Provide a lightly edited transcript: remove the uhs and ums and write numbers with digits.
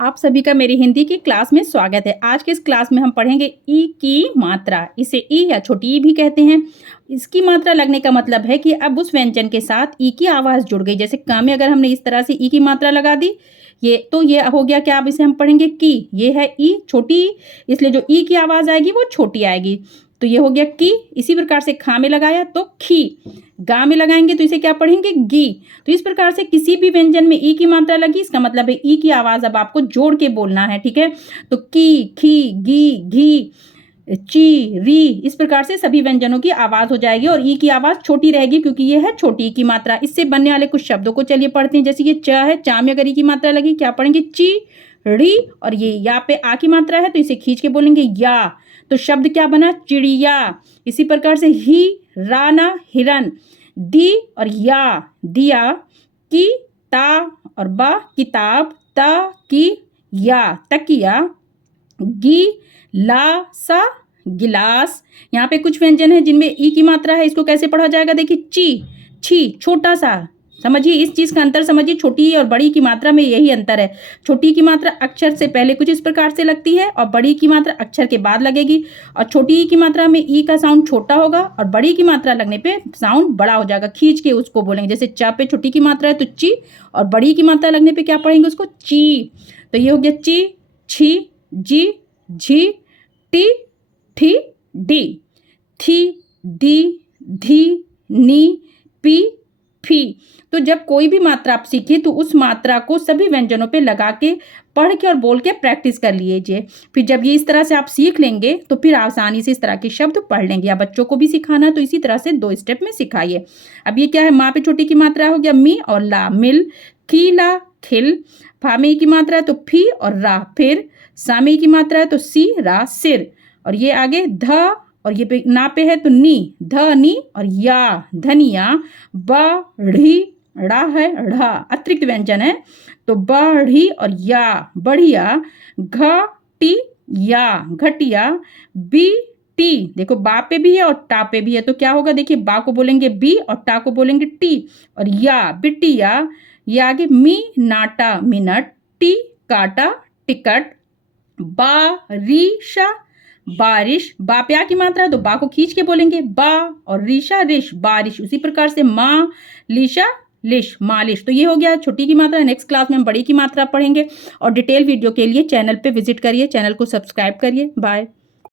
आप सभी का मेरी हिंदी की क्लास में स्वागत है। आज के इस क्लास में हम पढ़ेंगे ई की मात्रा। इसे ई या छोटी ई भी कहते हैं। इसकी मात्रा लगने का मतलब है कि अब उस व्यंजन के साथ ई की आवाज़ जुड़ गई। जैसे क में अगर हमने इस तरह से ई की मात्रा लगा दी, ये हो गया क्या, अब इसे हम पढ़ेंगे की। ये है ई, छोटी ई, इसलिए जो ई की आवाज़ आएगी वो छोटी आएगी। तो ये हो गया की। इसी प्रकार से खा में लगाया तो खी, गा में लगाएंगे तो इसे क्या पढ़ेंगे, गी। तो इस प्रकार से किसी भी व्यंजन में ई की मात्रा लगी, इसका मतलब है ई की आवाज अब आपको जोड़ के बोलना है, ठीक है। तो की, खी, गी, घी, ची, री, इस प्रकार से सभी व्यंजनों की आवाज हो जाएगी और ई की आवाज छोटी रहेगी क्योंकि ये है छोटी ई की मात्रा। इससे बनने वाले कुछ शब्दों को चलिए पढ़ते हैं। जैसे ये च है, चा में अगर ई की मात्रा लगी क्या पढ़ेंगे, ची, री, और ये या पे आ की मात्रा है तो इसे खींच के बोलेंगे या। तो शब्द क्या बना, चिड़िया। इसी प्रकार से ही, राना, हिरन, दी और या, दिया, की, ता और बा, किताब, ता, की, या, तकिया, गी, ला, सा, गिलास। यहाँ पे कुछ व्यंजन है जिनमें ई की मात्रा है, इसको कैसे पढ़ा जाएगा, देखिए ची, छी, छोटा सा। समझिए इस चीज का अंतर, समझिए छोटी और बड़ी की मात्रा में यही अंतर है। छोटी की मात्रा अक्षर से पहले कुछ इस प्रकार से लगती है और बड़ी की मात्रा अक्षर के बाद लगेगी। और छोटी ई की मात्रा में ई का साउंड छोटा होगा और बड़ी की मात्रा लगने पे साउंड बड़ा हो जाएगा, खींच के उसको बोलेंगे। जैसे च पे छोटी की मात्रा है तो ची, और बड़ी की मात्रा लगने पे क्या पढ़ेंगे उसको, ची। तो ये हो गया ची, छी, जी, झी, टी, ठी, डी, थी, दी, धी, नी, पी, फी। तो जब कोई भी मात्रा आप सीखिए तो उस मात्रा को सभी व्यंजनों पे लगा के पढ़ के और बोल के प्रैक्टिस कर लीजिए। फिर जब ये इस तरह से आप सीख लेंगे तो फिर आसानी से इस तरह के शब्द पढ़ लेंगे। या बच्चों को भी सिखाना तो इसी तरह से 2 स्टेप में सिखाइए। अब ये क्या है, माँ पे छोटी की मात्रा हो गया मी और ला, मिल, खीला, खिल। फा में की मात्रा है तो फी और रा, फिर। सा में की मात्रा है तो सी, रा, सिर। और ये आगे ध, और ये पे ना पे है तो नी, ध, नी, और या, धनिया। बढ़ी, ड़ा है, ढ़ा अतिरिक्त व्यंजन है तो बढ़ी, और या, बढ़िया। घटी, या, घटिया। बी, टी, देखो बा पे भी है और टा पे भी है तो क्या होगा, देखिए बा को बोलेंगे बी और टा को बोलेंगे टी। और या, बिटिया। ये आगे मी, नाटा, मिनट, टी, काटा, टिकट। बारिशा, बारिश। बा पे आ की मात्रा है तो बा को खींच के बोलेंगे बा, और रीशा, रिश, बारिश। उसी प्रकार से माँ, लिशा, लिश, मालिश। तो ये हो गया छोटी की मात्रा। नेक्स्ट क्लास में हम बड़ी की मात्रा पढ़ेंगे और डिटेल वीडियो के लिए चैनल पे विजिट करिए, चैनल को सब्सक्राइब करिए। बाय।